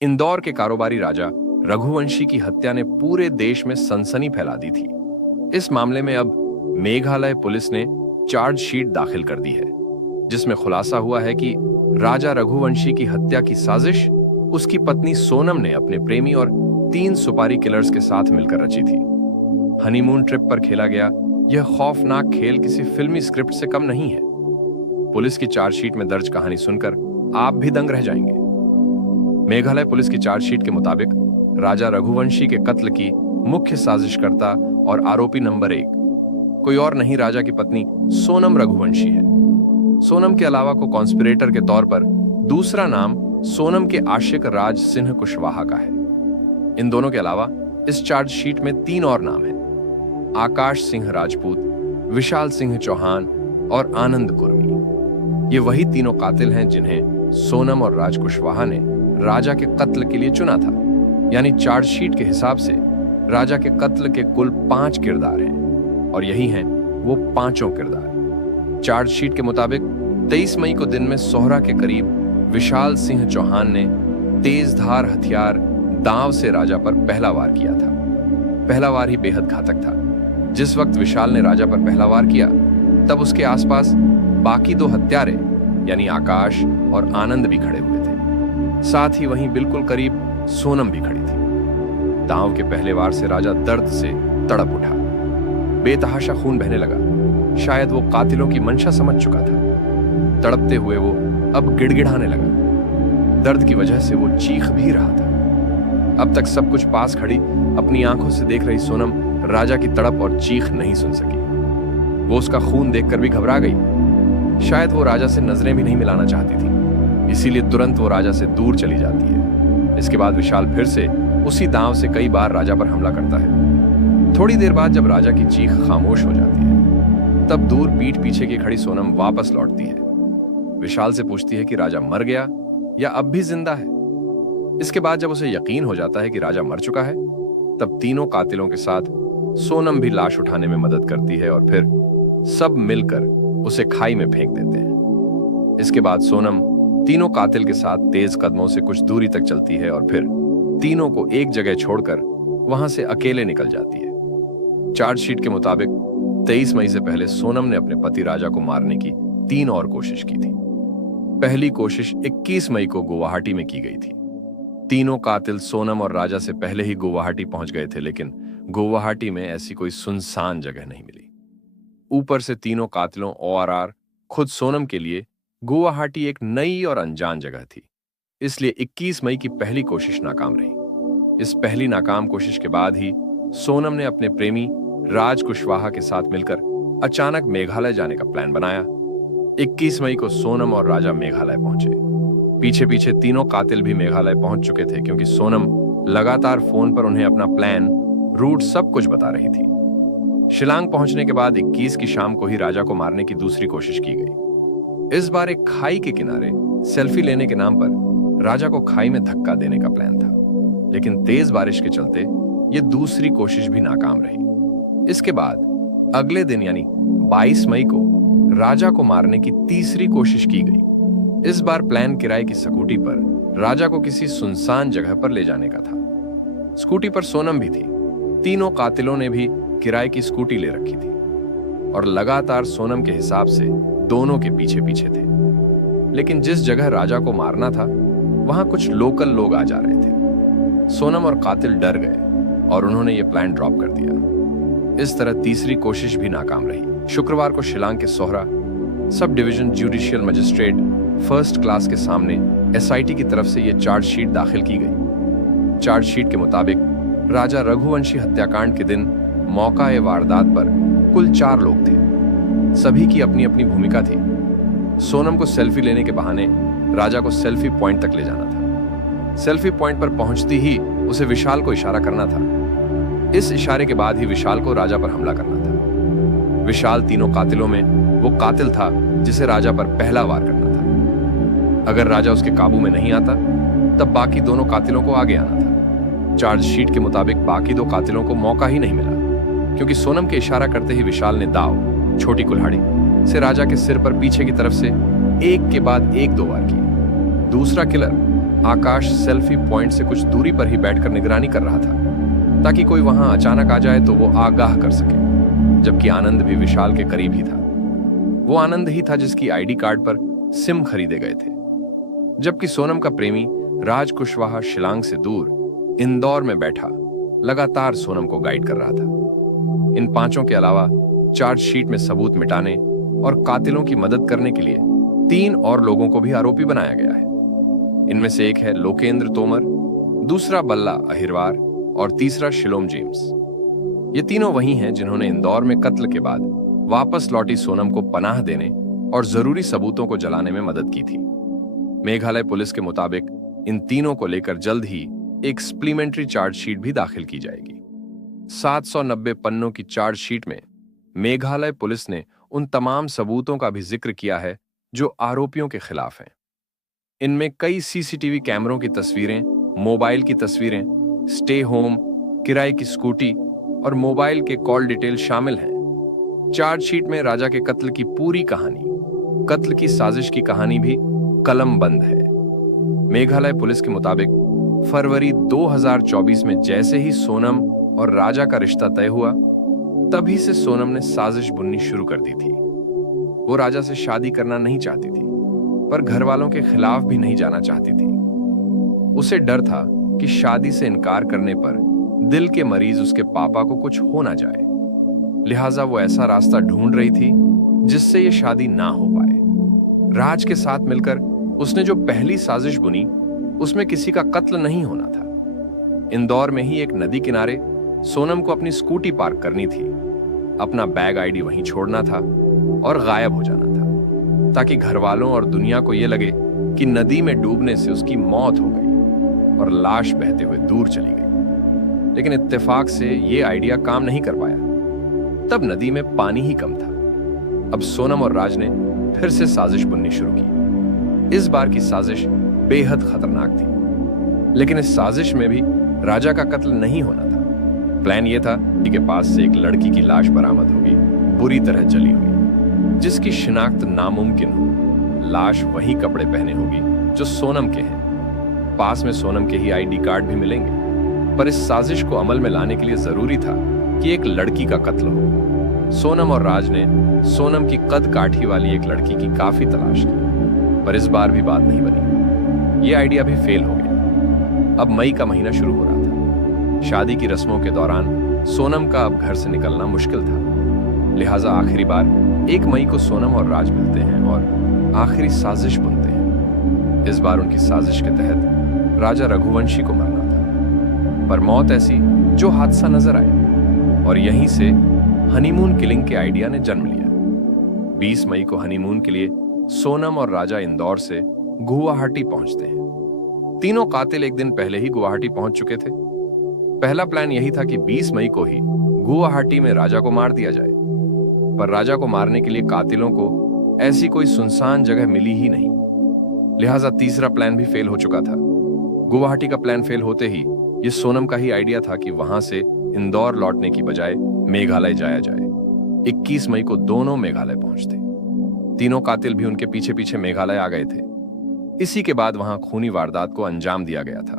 इंदौर के कारोबारी राजा रघुवंशी की हत्या ने पूरे देश में सनसनी फैला दी थी। इस मामले में अब मेघालय पुलिस ने चार्जशीट दाखिल कर दी है, जिसमें खुलासा हुआ है कि राजा रघुवंशी की हत्या की साजिश उसकी पत्नी सोनम ने अपने प्रेमी और 3 सुपारी किलर्स के साथ मिलकर रची थी। हनीमून ट्रिप पर खेला गया यह खौफनाक खेल किसी फिल्मी स्क्रिप्ट से कम नहीं है। पुलिस की चार्जशीट में दर्ज कहानी सुनकर आप भी दंग रह जाएंगे। मेघालय पुलिस की चार्जशीट के मुताबिक राजा रघुवंशी के कत्ल की मुख्य साजिशकर्ता और आरोपी नंबर 1 कोई और नहीं, राजा की पत्नी सोनम रघुवंशी है। सोनम के अलावा को कॉन्स्पिरेटर के तौर पर दूसरा नाम सोनम के आशिक राज सिंह कुशवाहा का है। इन दोनों के अलावा इस चार्जशीट में 3 और नाम हैं: आकाश सिंह राजपूत, विशाल सिंह चौहान और आनंद कुर्मी। ये वही तीनों कातिल हैं जिन्हें सोनम और राज कुशवाहा ने राजा के कत्ल के लिए चुना था। यानी चार्जशीट के हिसाब से राजा के कत्ल के कुल 5 किरदार हैं और यही हैं वो 5 किरदार। चार्जशीट के मुताबिक 23 मई को दिन में सोहरा के करीब विशाल सिंह चौहान ने तेजधार हथियार दांव से राजा पर पहला वार किया था। पहला वार ही बेहद घातक था। जिस वक्त विशाल ने राजा पर पहला वार किया, तब उसके आसपास बाकी 2 हत्यारे यानी आकाश और आनंद भी खड़े हुए थे। साथ ही वहीं बिल्कुल करीब सोनम भी खड़ी थी। दांव के पहले वार से राजा दर्द से तड़प उठा। बेतहाशा खून बहने लगा। शायद वो कातिलों की मंशा समझ चुका था। तड़पते हुए वो अब गिड़गिड़ाने लगा। दर्द की वजह से वो चीख भी रहा था। अब तक सब कुछ पास खड़ी अपनी आंखों से देख रही सोनम राजा की तड़प और चीख नहीं सुन सकी। वो उसका खून देखकर भी घबरा गई। शायद वो राजा से नजरें भी नहीं मिलाना चाहती थी, इसीलिए तुरंत वो राजा से दूर चली जाती है। इसके बाद विशाल फिर से उसी दांव से कई बार राजा पर हमला करता है। थोड़ी देर बाद जब राजा की चीख खामोश हो जाती है, तब दूर पीठ पीछे की खड़ी सोनम वापस लौटती है। विशाल से पूछती है कि राजा मर गया या अब भी जिंदा है। इसके बाद जब उसे यकीन हो जाता है कि राजा मर चुका है, तब तीनों कातिलों के साथ सोनम भी लाश उठाने में मदद करती है और फिर सब मिलकर उसे खाई में फेंक देते हैं। इसके बाद सोनम तीनों कातिल के साथ तेज कदमों से कुछ दूरी तक चलती है और फिर तीनों को एक जगह छोड़कर वहां से अकेले निकल जाती है। चार्जशीट के मुताबिक 23 मई से पहले सोनम ने अपने पति राजा को मारने की 3 और कोशिश की थी। पहली कोशिश 21 मई को गुवाहाटी में की गई थी। तीनों कातिल सोनम और राजा से पहले ही गुवाहाटी पहुंच गए थे, लेकिन गुवाहाटी में ऐसी कोई सुनसान जगह नहीं मिली। ऊपर से तीनों कातिलों और खुद सोनम के लिए गुवाहाटी एक नई और अनजान जगह थी। इसलिए 21 मई की पहली कोशिश नाकाम रही। इस पहली नाकाम कोशिश के बाद ही सोनम ने अपने प्रेमी राज कुशवाहा के साथ मिलकर अचानक मेघालय जाने का प्लान बनाया। 21 मई को सोनम और राजा मेघालय पहुंचे। पीछे पीछे तीनों कातिल भी मेघालय पहुंच चुके थे, क्योंकि सोनम लगातार फोन पर उन्हें अपना प्लान, रूट सब कुछ बता रही थी। शिलांग पहुंचने के बाद 21 की शाम को ही राजा को मारने की दूसरी कोशिश की गई। इस बार एक खाई के किनारे सेल्फी लेने के नाम पर राजा को खाई में धक्का देने का प्लान था, लेकिन तेज बारिश के चलते यह दूसरी कोशिश भी नाकाम रही। इसके बाद अगले दिन यानी 22 मई को राजा को मारने की तीसरी कोशिश की गई। इस बार प्लान किराए की स्कूटी पर राजा को किसी सुनसान जगह पर ले जाने का था। स्कूटी पर सोनम भी थी। तीनों कातिलों ने भी किराए की स्कूटी ले रखी थी और लगातार सोनम के हिसाब से दोनों के पीछे पीछे थे। लेकिन जिस जगह राजा को मारना था, वहां कुछ लोकल लोग आ जा रहे थे। सोनम और कातिल डर गए और उन्होंने ये प्लान ड्रॉप कर दिया। इस तरह तीसरी कोशिश भी नाकाम रही। शुक्रवार को शिलांग के Sohra sub division judicial magistrate first class के सामने एसआईटी की तरफ से यह चार्जशीट दाखिल की गई। चार्जशीट के मुताबिक राजा रघुवंशी हत्याकांड के दिन मौका-ए वारदात पर कुल 4 लोग थे। सभी की अपनी अपनी भूमिका थी। सोनम को सेल्फी लेने के बहाने राजा को सेल्फी पॉइंट तक ले जाना था। सेल्फी पॉइंट पर पहुंचती ही उसे विशाल को इशारा करना था। इस इशारे के बाद ही विशाल को राजा पर हमला करना था। विशाल तीनों कातिलों में वो कातिल था जिसे राजा पर पहला वार करना था। अगर राजा उसके काबू में नहीं आता, तब बाकी दोनों कातिलों को आगे आना था। चार्जशीट के मुताबिक बाकी 2 कातिलों को मौका ही नहीं मिला, क्योंकि सोनम के इशारा करते ही विशाल ने दाव, छोटी कुल्हाड़ी से राजा के सिर पर पीछे की तरफ से एक के बाद एक 2 वार किए। दूसरा किलर आकाश सेल्फी पॉइंट से कुछ दूरी पर ही बैठकर निगरानी कर रहा था, ताकि कोई वहां अचानक आ जाए तो वो आगाह कर सके। जबकि आनंद भी विशाल के करीब ही था। वो आनंद ही था जिसकी आईडी कार्ड पर सिम खरीदे गए थे। जबकि सोनम का प्रेमी राज कुशवाहा शिलांग से दूर इंदौर में बैठा लगातार सोनम को गाइड कर रहा था। इन पांचों के अलावा चार्जशीट में सबूत मिटाने और कातिलों की मदद करने के लिए 3 और लोगों को भी आरोपी बनाया गया है। इनमें से एक है लोकेंद्र तोमर, दूसरा बल्ला अहिरवार और तीसरा शिलोम जेम्स। ये तीनों वही हैं जिन्होंने इंदौर में कत्ल के बाद वापस लौटी सोनम को पनाह देने और जरूरी सबूतों को जलाने में मदद की थी। मेघालय पुलिस के मुताबिक इन तीनों को लेकर जल्द ही एक सप्लीमेंट्री चार्जशीट भी दाखिल की जाएगी। 790 पन्नों की चार्जशीट में मेघालय पुलिस ने उन तमाम सबूतों का भी जिक्र किया है जो आरोपियों के खिलाफ हैं। इनमें कई सीसीटीवी कैमरों की तस्वीरें, मोबाइल की तस्वीरें, स्टे होम, किराए की स्कूटी और मोबाइल के कॉल डिटेल शामिल हैं। चार्जशीट में राजा के कत्ल की पूरी कहानी, कत्ल की साजिश की कहानी भी कलमबंद है। मेघालय पुलिस के मुताबिक फरवरी 2024 में जैसे ही सोनम और राजा का रिश्ता तय हुआ, तभी से सोनम ने साजिश बुननी शुरू कर दी थी। वो राजा से शादी करना नहीं चाहती थी, पर घर वालों के खिलाफ भी नहीं जाना चाहती थी। उसे डर था कि शादी से इनकार करने पर दिल के मरीज उसके पापा को कुछ हो ना जाए। लिहाजा वो ऐसा रास्ता ढूंढ रही थी जिससे ये शादी ना हो पाए। राज के साथ मिलकर उसने जो पहली साजिश बुनी, उसमें किसी का कत्ल नहीं होना था। इंदौर में ही एक नदी किनारे सोनम को अपनी स्कूटी पार्क करनी थी, अपना बैग आईडी वहीं छोड़ना था और गायब हो जाना था, ताकि घर वालों और दुनिया को यह लगे कि नदी में डूबने से उसकी मौत हो गई और लाश बहते हुए दूर चली गई। लेकिन इत्तेफाक से यह आइडिया काम नहीं कर पाया। तब नदी में पानी ही कम था। अब सोनम और राज ने फिर से साजिश बुननी शुरू की। इस बार की साजिश बेहद खतरनाक थी, लेकिन इस साजिश में भी राजा का कत्ल नहीं होना था। प्लान यह था कि के पास से एक लड़की की लाश बरामद होगी, बुरी तरह जली हुई, जिसकी शिनाख्त नामुमकिन हो। लाश वही कपड़े पहने होगी जो सोनम के हैं। पास में सोनम के ही आईडी कार्ड भी मिलेंगे। पर इस साजिश को अमल में लाने के लिए जरूरी था कि एक लड़की का कत्ल हो। सोनम और राज ने सोनम की कद काठी वाली एक लड़की की काफी तलाश की, पर इस बार भी बात नहीं बनी। यह आइडिया भी फेल हो गया। अब मई का महीना शुरू हो रहा था। शादी की रस्मों के दौरान सोनम का अब घर से निकलना मुश्किल था। लिहाजा आखिरी बार 1 मई को सोनम और राज मिलते हैं और आखिरी साजिश बुनते हैं। इस बार उनकी साजिश के तहत राजा रघुवंशी को मरना था, पर मौत ऐसी जो हादसा नजर आए, और यहीं से हनीमून किलिंग के आइडिया ने जन्म लिया। 20 मई को हनीमून के लिए सोनम और राजा इंदौर से गुवाहाटी पहुंचते हैं। तीनों कातिल एक दिन पहले ही गुवाहाटी पहुंच चुके थे। पहला प्लान यही था कि 20 मई को ही गुवाहाटी में राजा को मार दिया जाए, पर राजा को मारने के लिए कातिलों को ऐसी कोई सुनसान जगह मिली ही नहीं। लिहाजा तीसरा प्लान भी फेल हो चुका था। गुवाहाटी का प्लान फेल होते ही ये सोनम का ही आइडिया था कि वहां से इंदौर लौटने की बजाय मेघालय जाया जाए। 21 मई को दोनों मेघालय पहुंचते। तीनों कातिल भी उनके पीछे पीछे मेघालय आ गए थे। इसी के बाद वहां खूनी वारदात को अंजाम दिया गया था।